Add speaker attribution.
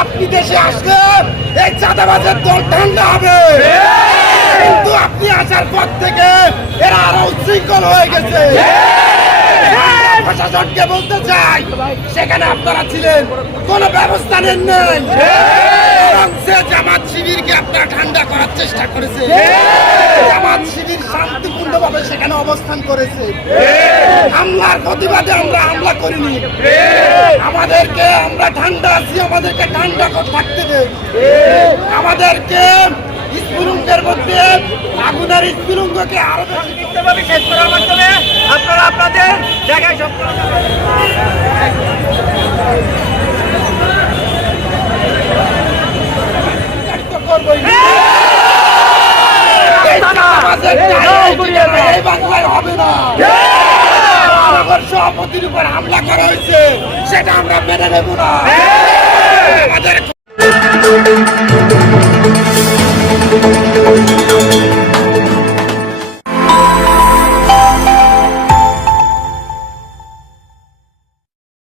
Speaker 1: আপনি দেশে আসলে এই চাঁদাবাজের দল ঠান্ডা হবে। কিন্তু আপনি আসার পর থেকে এরা আরও উচ্ছৃঙ্খল হয়ে গেছে। প্রশাসনকে বলতে চাই সেখানে আপনারা ছিলেন কোনো ব্যবস্থা নেন নাই। জামাত শিবিরকে আপনারা ঠান্ডা করার চেষ্টা করেছে জামাত শিবির শান্তিপূর্ণভাবে সেখানে অবস্থান করেছে। হামলার প্রতিবাদে আমরা হামলা করিনি। আমাদেরকে আমরা ঠান্ডা আছি, আমাদেরকে ঠান্ডা থাকতে দে। আমাদেরকে স্ফুলঙ্গের মধ্যে আগুনের স্ফুলঙ্গকে
Speaker 2: আরও শেষ করার মাধ্যমে
Speaker 1: এই বাংলায় হবে না। সভাপতির উপর হামলা করা হয়েছে সেটা আমরা মেনে নেব না।